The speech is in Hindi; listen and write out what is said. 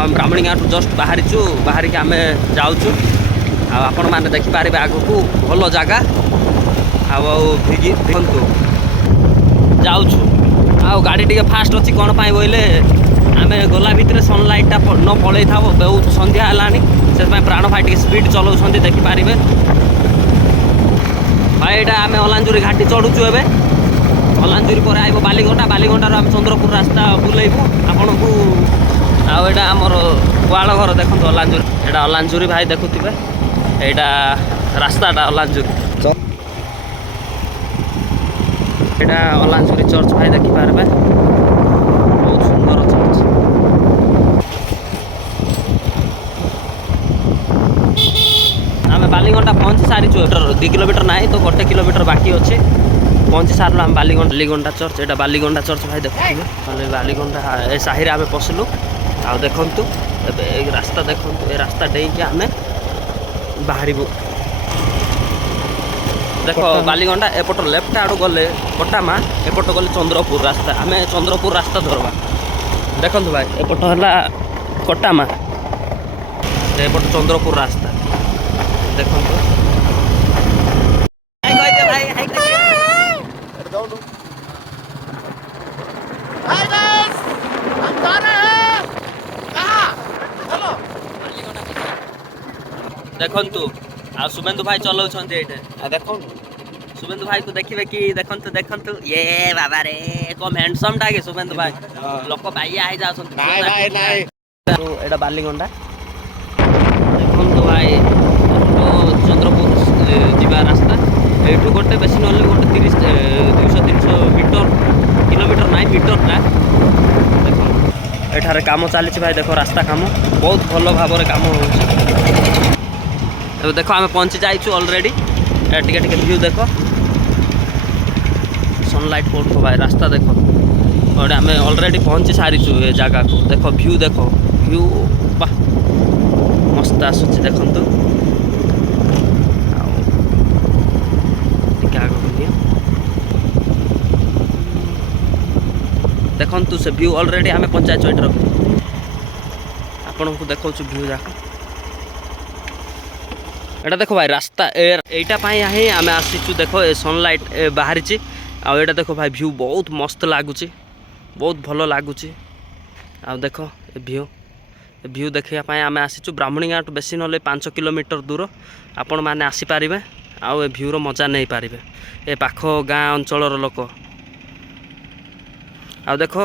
आम ब्राह्मणी गाँव जस्ट बाहरीचु बाहरिक आम जाऊँ आपण मैंने देखिपारे आग को भल जगह देखु जाऊँ आ गाड़ी टे फास्ट अच्छी कौन पाई बोले आम गला भितर सनलाइटा न पलई था बहुत संध्या है प्राण भाई टे स्पीड चलाऊँ देखिपारे भाई यहाँ आम अलांजुरी घाटी चढ़ुचु ए अलांजुरी पर आइब बालीगंटा बालीगंटार आम चंद्रपुर रास्ता बुलेबू आपण को आटा आमर गुआल घर देखो अलांजुरी यहाँ अलांजुरी भाई देखुवे यहाँ रास्ताटा अलांजुरी यहाँ अलांजुरी चर्च भाई देखिपारे बहुत सुंदर चर्च आम बालीगंटा पहुँची सारीचु 2 किलोमीटर ना तो 1 किलोमीटर बाकी अच्छे पहुँची सारू आम बालीगंटा चर्च यहाँ बालीगंटा चर्च भाई देखुए बालीगंटा ए साहि आम पशिलु आ देखु रास्ता देखु ए रास्ता डेईकि आम बाहर देख बालीगंडा एपट लेफ्ट आड़ गले कटामा एपट गले चंद्रपुर रास्ता आम चंद्रपुर रास्ता धरवा देखु भाई एपट है कटामा एपट चंद्रपुर रास्ता देखु देखु आ शुभेन्दु भाई चलाउछन्ते एठे देखो शुभेन्दु भाई को देखिबे कि देखंतु ये बाबा रे कम हैंडसम टाके शुभेन्दु भाई लोक बाइया आइ जाछन्ते नाइ भाई नाइ तो एडा बालीगंडा देखंतु भाई तो चंद्रपुर जीवा रास्ता एठू गोटे बेसी नले गोटे 200-300 मीटर किलोमीटर नाइ मीटर ना देखो एठारे काम चली भाई देखो रास्ता काम बहुत भल भाव काम हो देखो आम पहुँची जाइछु ऑलरेडी टिके व्यू देखो सनलाइट पड़ो भाई रास्ता देखो और आम ऑलरेडी पहुँची सारीचु ए जगह को देखो व्यू वाह मस्त आसुची देखंतु देखंतु से व्यू ऑलरेडी आम पंचायत चौट रख आपन को देखो व्यू जाक एटा देखो भाई रास्ता एटा ही आम आसीचु देखो ए सनलाइट बाहरी आटा देखो भाई व्यू बहुत मस्त लगुच बहुत भल लगुच आ देखो व्यू व्यू देखापी आम आसीचु ब्राह्मणी गाँव बेसी ना 5 किलोमीटर दूर आपण मैंने आसीपारे आउ भ्यूर मजा नहीं पारे ए पाख गाँ अंचल लोक आ देखो